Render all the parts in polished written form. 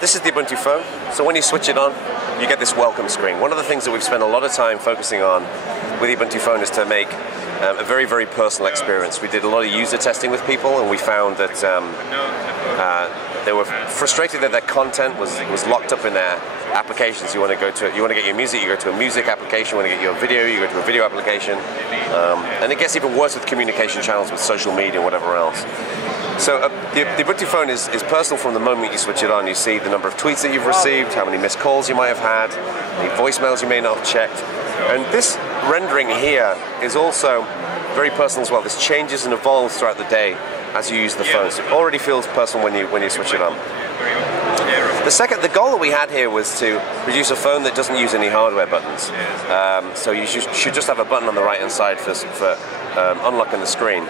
this is the Ubuntu phone. So when you switch it on, you get this welcome screen. One of the things that we've spent a lot of time focusing on with the Ubuntu phone is to make a very, very personal experience. We did a lot of user testing with people, and we found that they were frustrated that their content was locked up in their applications. You want to get your music, you go to a music application. You want to get your video, you go to a video application. And it gets even worse with communication channels, with social media and whatever else. So the Ubuntu phone is personal from the moment you switch it on. You see the number of tweets that you've received, how many missed calls you might have had, any voicemails you may not have checked. And this rendering here is also very personal as well. This changes and evolves throughout the day as you use the phone. So it already feels personal when you switch it on. The goal that we had here was to produce a phone that doesn't use any hardware buttons. So you should just have a button on the right-hand side for unlocking the screen.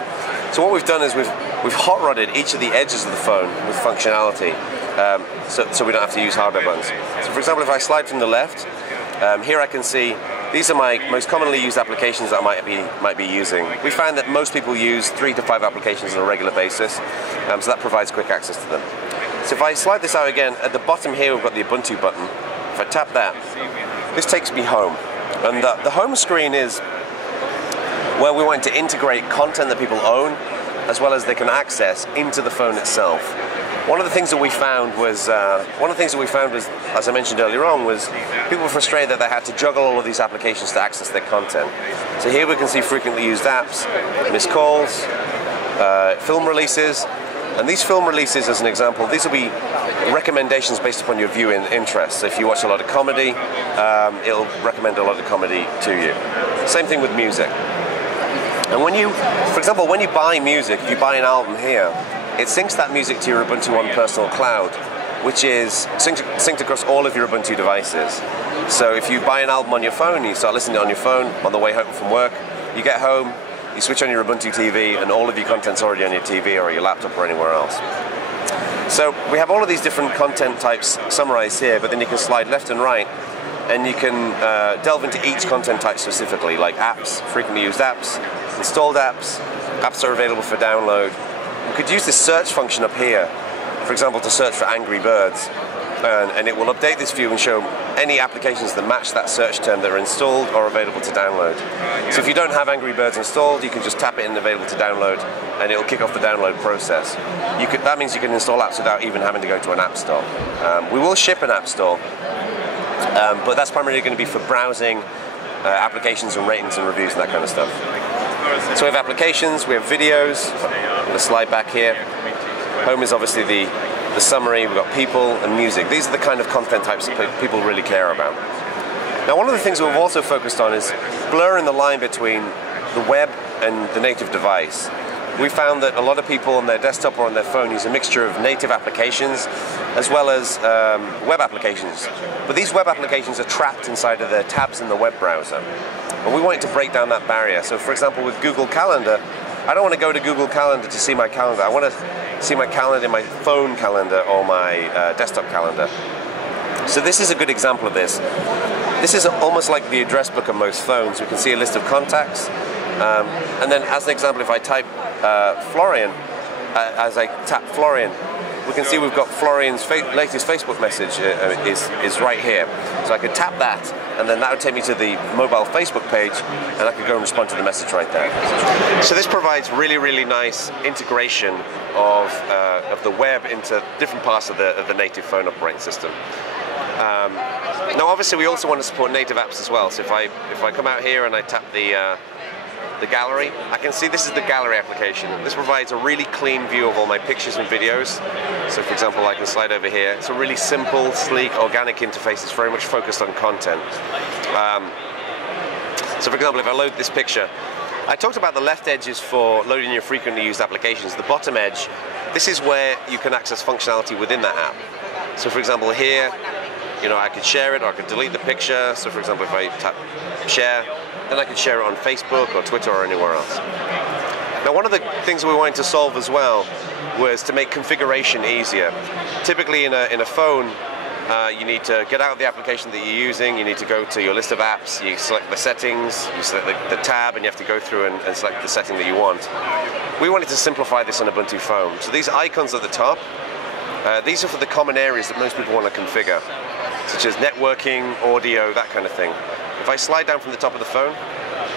So what we've done is we've hot-rodded each of the edges of the phone with functionality, so we don't have to use hardware buttons. So for example, if I slide from the left, here I can see these are my most commonly used applications that I might be using. We found that most people use 3 to 5 applications on a regular basis, so that provides quick access to them. So if I slide this out again, at the bottom here we've got the Ubuntu button. If I tap that, this takes me home. And the home screen is where we want to integrate content that people own as well as they can access into the phone itself. One of the things that we found was, as I mentioned earlier on, was people were frustrated that they had to juggle all of these applications to access their content. So here we can see frequently used apps, missed calls, film releases. And these film releases, as an example, these will be recommendations based upon your viewing interests. So if you watch a lot of comedy, it'll recommend a lot of comedy to you. Same thing with music. And for example, when you buy music, if you buy an album here, it syncs that music to your Ubuntu One personal cloud, which is synced across all of your Ubuntu devices. So if you buy an album on your phone, you start listening to it on your phone on the way home from work, you get home, you switch on your Ubuntu TV, and all of your content's already on your TV or your laptop or anywhere else. So we have all of these different content types summarized here, but then you can slide left and right, and you can delve into each content type specifically, like apps, frequently used apps, installed apps, apps that are available for download. You could use this search function up here, for example, to search for Angry Birds, and it will update this view and show any applications that match that search term that are installed or available to download. So if you don't have Angry Birds installed, you can just tap it in available to download, and it will kick off the download process. That means you can install apps without even having to go to an app store. We will ship an app store, but that's primarily going to be for browsing applications and ratings and reviews and that kind of stuff. So we have applications, we have videos. I'm going to slide back here. Home is obviously the summary. We've got people and music. These are the kind of content types that people really care about. Now, one of the things we've also focused on is blurring the line between the web and the native device. We found that a lot of people on their desktop or on their phone use a mixture of native applications as well as web applications. But these web applications are trapped inside of the tabs in the web browser. And we wanted to break down that barrier. So for example, with Google Calendar, I don't want to go to Google Calendar to see my calendar. I want to see my calendar in my phone calendar or my desktop calendar. So this is a good example of this. This is almost like the address book on most phones. We can see a list of contacts. And then as an example, if I type Florian, as I tap Florian, we can see we've got Florian's latest Facebook message is right here. So I could tap that, and then that would take me to the mobile Facebook page, and I could go and respond to the message right there. So this provides really, really nice integration of the web into different parts of the native phone operating system. Now obviously we also want to support native apps as well. So if I come out here and I tap the gallery, I can see this is the gallery application. This provides a really clean view of all my pictures and videos. So for example, I can slide over here. It's a really simple, sleek, organic interface. It's very much focused on content. So for example, if I load this picture, I talked about the left edge is for loading your frequently used applications. The bottom edge, this is where you can access functionality within that app. So for example here, I could share it or I could delete the picture. So for example, if I tap share, then I could share it on Facebook or Twitter or anywhere else. Now one of the things we wanted to solve as well was to make configuration easier. Typically in a phone, you need to get out of the application that you're using, you need to go to your list of apps, you select the settings, you select the tab, and you have to go through and select the setting that you want. We wanted to simplify this on Ubuntu phone. So these icons at the top, These are for the common areas that most people want to configure, such as networking, audio, that kind of thing. If I slide down from the top of the phone,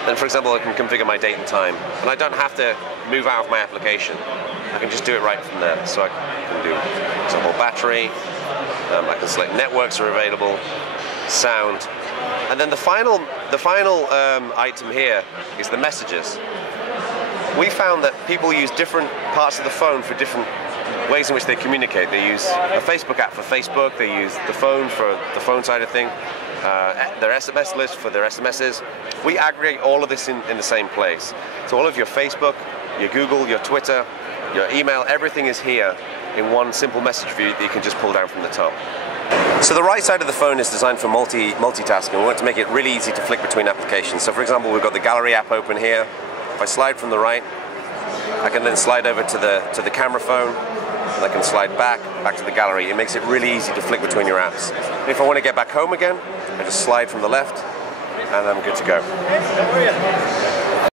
then for example I can configure my date and time, and I don't have to move out of my application. I can just do it right from there. So I can do, for example, battery, I can select networks are available, sound, and then the final item here is the messages. We found that people use different parts of the phone for different ways in which they communicate. They use a Facebook app for Facebook, they use the phone for the phone side of thing, their SMS list for their SMSs. We aggregate all of this in the same place. So all of your Facebook, your Google, your Twitter, your email, everything is here in one simple message view that you can just pull down from the top. So the right side of the phone is designed for multitasking. We want to make it really easy to flick between applications. So for example, we've got the gallery app open here. If I slide from the right, I can then slide over to the camera phone, and I can slide back to the gallery. It makes it really easy to flick between your apps. And if I want to get back home again, I just slide from the left, and I'm good to go.